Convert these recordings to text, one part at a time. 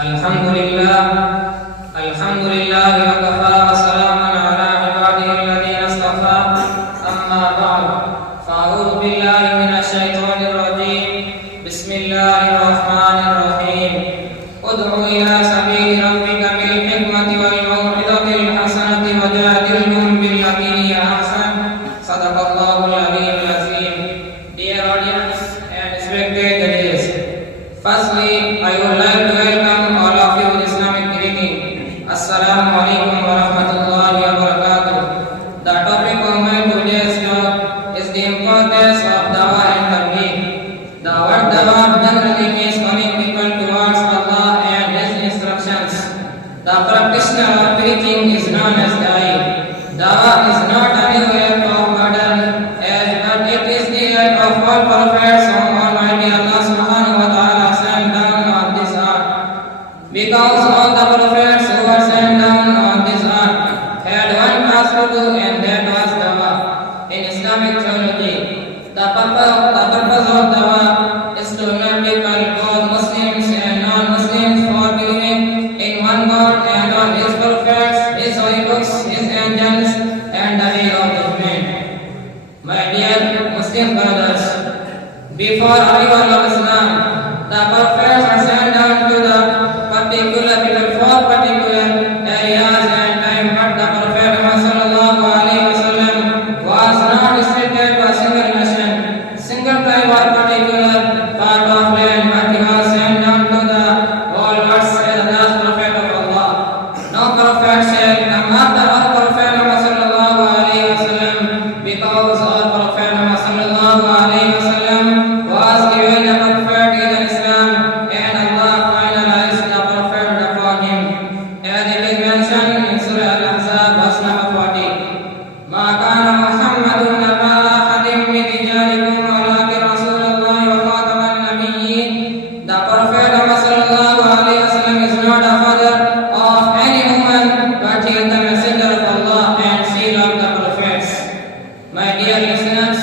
الحمد لله وكفى وسلام على عباده الذين اصطفى أما بعد فأعوذ بالله من الشيطان الرجيم بسم الله الرحمن الرحيم ادع إلى سبيل ربك بالحكمة والموعظة الحسنة وجادلهم بالتي هي أحسن صدق الله العلي العظيم. Dear audience and respected judges, firstly I would like to welcome all of you with Islamic greeting. Assalamu alaikum wa rahmatullahi wa barakatuh. The topic of my today's talk is the importance of dawah and tabligh. The word dawah generally means calling people towards Allah and His instructions. The practitioner of preaching is known as da'i. Dawah is not any way of modern, but it is the act of all prophets whom Almighty Allah subhanahu wa ta'ala sent down on this earth. Because all the prophets who were sent down on this earth had one task to do, and that was dawah. In Islamic theology, the purpose of dawah is to unite people, both Muslims and non-Muslims, for believing in one God and on His prophets, His holy books, His angels, and the day of judgment. My dear Muslim brothers, before arrival of Islam, the prophets are sent down to the particular people for particular areas and time, but the Prophet Muhammad sallallahu alaihi wasallam was not restricted to a single nation, single tribe or particular part of land, but he was sent down to the whole world as the last prophet of Allah. No prophet shall come after our Prophet Muhammad sallallahu alaihi wasallam, because our Prophet Muhammad sallallahu alaihi wasallam was given a prophet in Islam, and Allah finalized the prophet upon him, as it is mentioned in Surah Al-Ahzab, verse number 40. ما كان محمد نبا أحد من رجالكم ولكن رسول الله وخاتم النبيين. The Prophet Muhammad sallallahu alaihi wasallam is not a father of any woman, but he is the messenger of Allah and seal of the prophets. My dear listeners,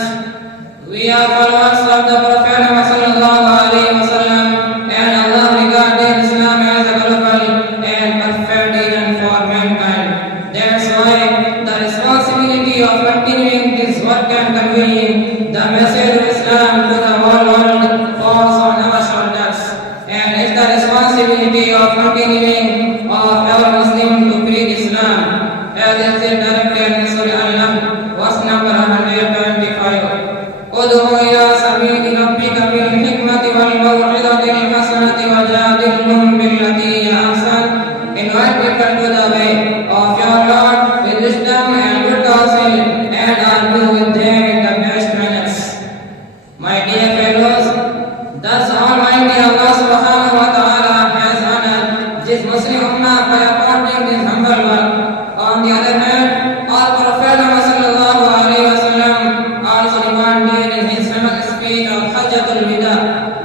we are followers of the Prophet Muhammad sallallahu alaihi wasallam, and Allah regarded Islam as a global and perfect religion for mankind. That's why the responsibility of continuing this work and conveying the message of Islam to the whole world falls on our shoulders, and it's the responsibility of continuing of our Muslim to preach Islam, as is said directly in Surah Al-Naml, verse number 125. ادع إلى سبيل ربك بالحكمة والموعظة الحسنة وجادلهم بالتي هي أحسن. Invite people to the way of your Lord with wisdom and good counsel, and argue with them in the best manners. My dear fellows, thus Almighty Allah subhanahu wa ta'ala has honored this Muslim Ummah by appointing this humble work. On the other hand, our Prophet Muhammad sallallahu alaihi wasallam also reminded in his famous speech of Hajjatul Wida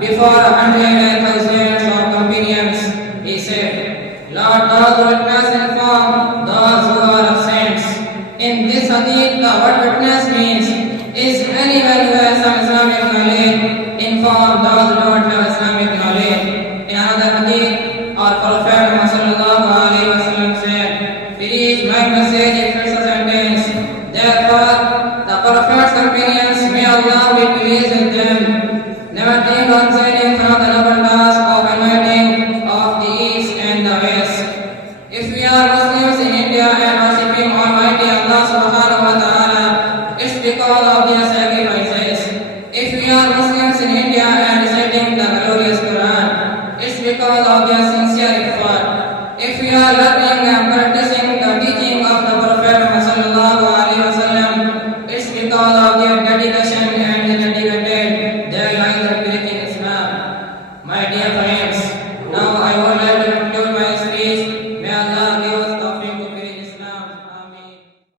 before 100,000 of companions. He said, Lord, those who witness inform those who are absent. In this hadith, the word witness means is anyone who has some Islamic knowledge inform those who don't have Islamic knowledge. In another hadith, our Prophet Muhammad sallallahu alaihi wasallam said, preach my message in first sentence. Therefore, the Prophet's companions, may Allah be pleased with them, never think on sailing from the noble task of inviting of the east and the west. If we are Muslims in India and worshipping Almighty Allah subhanahu wa ta'ala, it's because of their sacrifices. If we are Muslims in India and reciting the glorious Quran, it's because of their sincere effort. If we are learning and